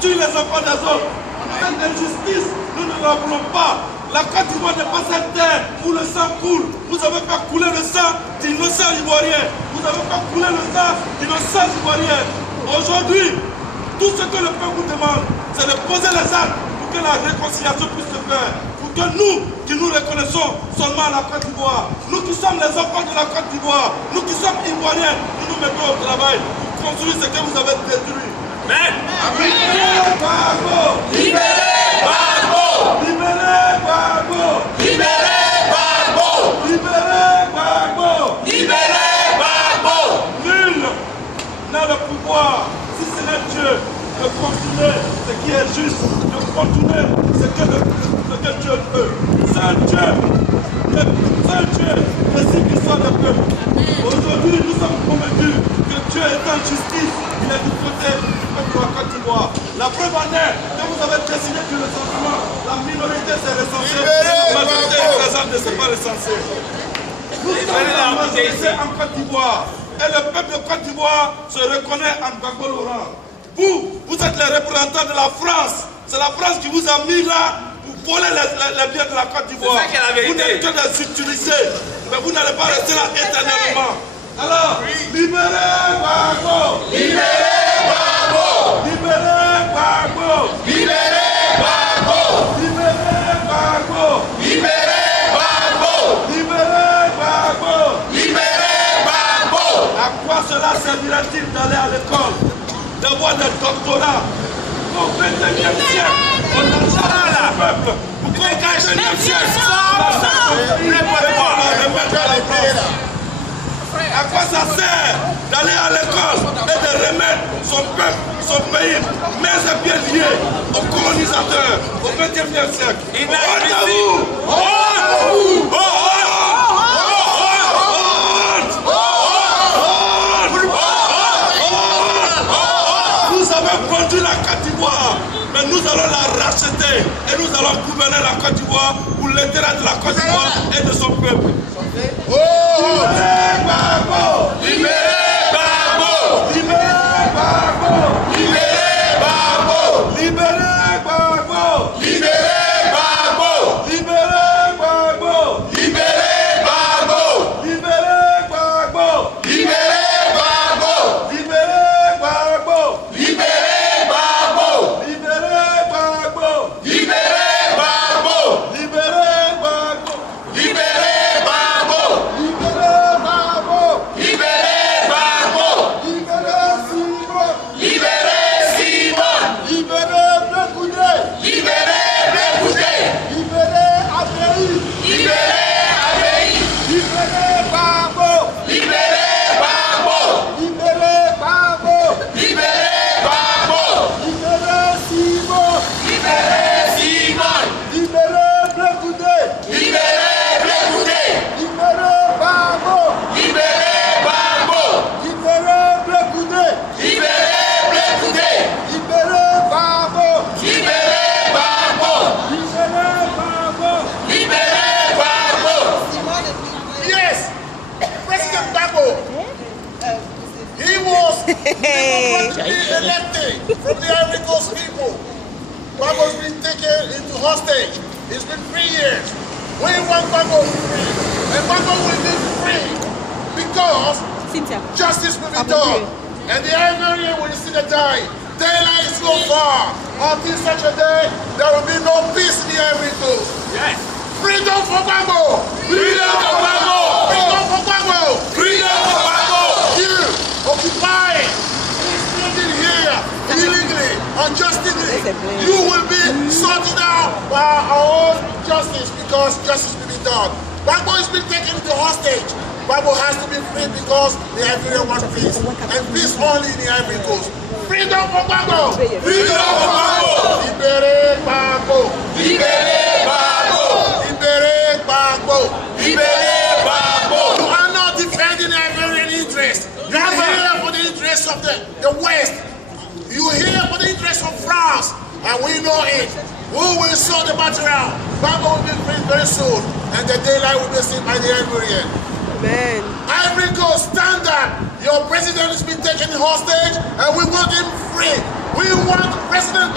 tue les enfants des autres. Cette injustice, nous ne la voulons pas. La Côte d'Ivoire n'est pas cette terre où le sang coule. Vous avez fait couler le sang d'innocents Ivoiriens. Vous avez fait couler le sang d'innocents Ivoiriens. Aujourd'hui, tout ce que le peuple vous demande, c'est de poser les actes pour que la réconciliation puisse se faire. Pour que nous, qui nous reconnaissons seulement à la Côte d'Ivoire, nous qui sommes les enfants de la Côte d'Ivoire, nous qui sommes Ivoiriens, nous nous mettons au travail pour construire ce que vous avez détruit. Mais libérez Gbagbo! Libérez Gbagbo! Libérez Gbagbo! Libérez Gbagbo! Libérez Gbagbo! Libérez Gbagbo! Nul n'a le pouvoir, si ce n'est Dieu, de continuer ce qui est juste, de continuer ce que Dieu veut. Seul Dieu décide l'histoire des peuples. Aujourd'hui, nous sommes convaincus que Dieu est en justice. Il est du côté du peuple de la Côte d'Ivoire. La preuve en est que vous avez décidé du recensement. La minorité s'est recensée, la majorité présente ne s'est pas recensée. Nous sommes la majorité en Côte d'Ivoire. Et le peuple de Côte d'Ivoire se reconnaît en Gbagbo Laurent. Vous êtes les représentants de la France. C'est la France qui vous a mis là pour voler les biens de la Côte d'Ivoire. Vous n'êtes que des utilisés. Mais vous n'allez pas rester là éternellement. Alors, libérez Gbagbo! Libérez Gbagbo! Libérez Gbagbo! Libérez Gbagbo! Libérez Gbagbo! Libérez Gbagbo! Libérez Gbagbo! Libérez Gbagbo! À quoi cela servira-t-il d'aller à l'école, d'avoir des doctorats? Au 21e siècle, on a chargé le peuple. Pour qu'au 21e siècle, à quoi ça sert d'aller à l'école et de remettre son peuple, son pays, mains et pieds liés aux colonisateurs au 21e siècle? Honte à vous! Honte! Vous avez vendu la Côte d'Ivoire, mais nous allons la racheter et nous allons gouverner la Côte d'Ivoire pour l'intérêt de la Côte d'Ivoire et de son peuple. Libérez Gbagbo! Libérez Gbagbo! Libérez Gbagbo! Libérez Gbagbo! Libérez Gbagbo! Libérez Gbagbo! Libérez Gbagbo! Libérez Gbagbo! Libérez Gbagbo! Libérez Gbagbo! Libérez Gbagbo! Libérez Gbagbo! Libérez Gbagbo! Libérez Gbagbo! Libérez Gbagbo! Libérez Gbagbo! Libérez Gbagbo! Libérez Simon! Libérez Simon! Libérez Blekoudé! Libérez Blekoudé! Libérez Abéi! Libérez Abéi! Libérez Gbagbo! Libérez Gbagbo! Libérez Gbagbo! Libérez Gbagbo! Libérez Simon! Libérez Simon! Libérez Blekoudé! Libérez Blekoudé! Libérez Gbagbo! Libérez Gbagbo! Libérez Blekoudé! Libérez Blekoudé! Libérez Gbagbo! Libérez Gbagbo! Libérez Gbagbo! Libérez Gbagbo! Yes, President Gbagbo, he was democratically elected from the Ivory Coast people. Gbagbo's been taken into hostage. It's been 3 years. We want Gbagbo free, and Gbagbo will be free because justice will be done, and the Ivorian will see the die. Daylight is so far. Until such a day, there will be no peace in the Ivory Coast. Yes. Freedom for Gbagbo! Freedom for Gbagbo! Freedom for Gbagbo! Freedom for Gbagbo! You occupying, living here illegally, unjustly, you will be sorted out by our own justice because justice will be done. Gbagbo is being taken into hostage. Gbagbo has to be free because the Ivorian wants peace, and peace only in the Ivory Coast. Freedom for Gbagbo! Freedom for Gbagbo! Libérez Gbagbo! Libérez Gbagbo! Libérez Gbagbo! Libérez Gbagbo! You are not defending Ivorian interest. You are here for the interests of the West. You are here for the interests of France. And we know it. Who will sort the matter out? Gbagbo will be free very soon. And the daylight will be seen by the Ivorian. Amen. Ivory Coast, stand up. Your president has been taken hostage and we want him free. We want President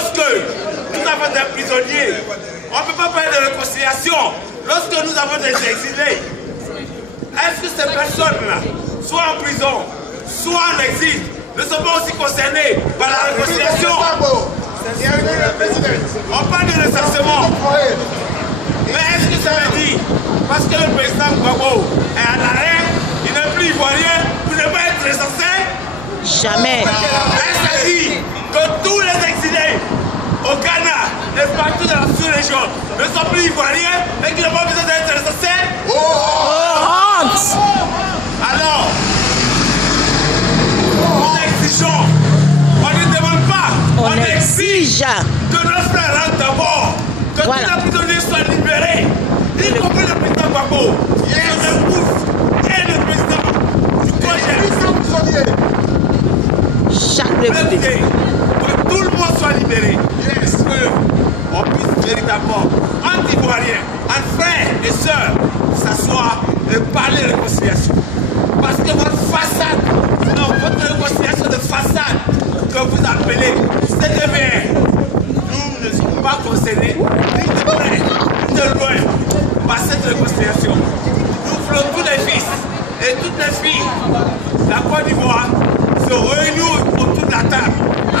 réconciliation, lorsque nous avons des exilés, est-ce que ces personnes-là, soit en prison, soit en exil, ne sont pas aussi concernés par la réconciliation? On parle de recensement. Mais est-ce que ça veut dire, parce que le président Gbagbo est à l'arrêt, il n'est plus ivoirien, vous ne devez pas être recensé? Jamais. Est-ce que ça veut dire que tous les exilés au Ghana et partout dans la sous-région ne sont plus ivoiriens et qu'ils n'ont pas besoin d'être recensés? Honte. Alors, nous exigeons, on ne demande pas, On exige. que nos frères rentrent d'abord, que Voilà. tous les prisonniers soient libérés, y compris le président Gbagbo, et le président du projet. Chaque député. Que tout le monde soit libéré. Yes. On puisse véritablement, entre Ivoiriens, entre frères et sœurs, s'asseoir et parler de réconciliation. Parce que votre façade, non, votre réconciliation de façade que vous appelez CDVR, nous ne sommes pas concernés ni de près ni de loin par cette réconciliation. Nous voulons tous les fils et toutes les filles de la Côte d'Ivoire se réunir autour de la table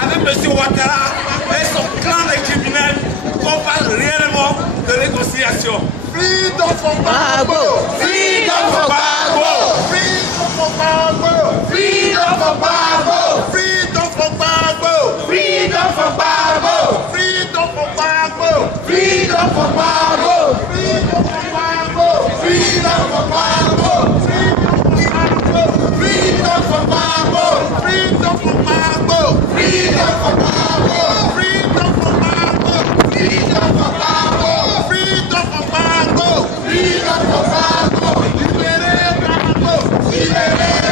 avec M. Ouattara et son clan de criminels qu'on parle réellement de réconciliation. Freedom for Gbagbo! Freedom for Gbagbo. Freedom for Gbagbo! Freedom for Gbagbo. Freedom for Gbagbo! Freedom for Gbagbo. Freedom for Gbagbo! Freedom for Gbagbo. Freedom for Gbagbo! Freedom for Gbagbo. Freedom for Gbagbo! Freedom for Gbagbo! Freedom for Gbagbo. Freedom for Gbagbo! Freedom for Gbagbo. Freedom for Gbagbo! Freedom for Gbagbo. Libérez Gbagbo! Libérez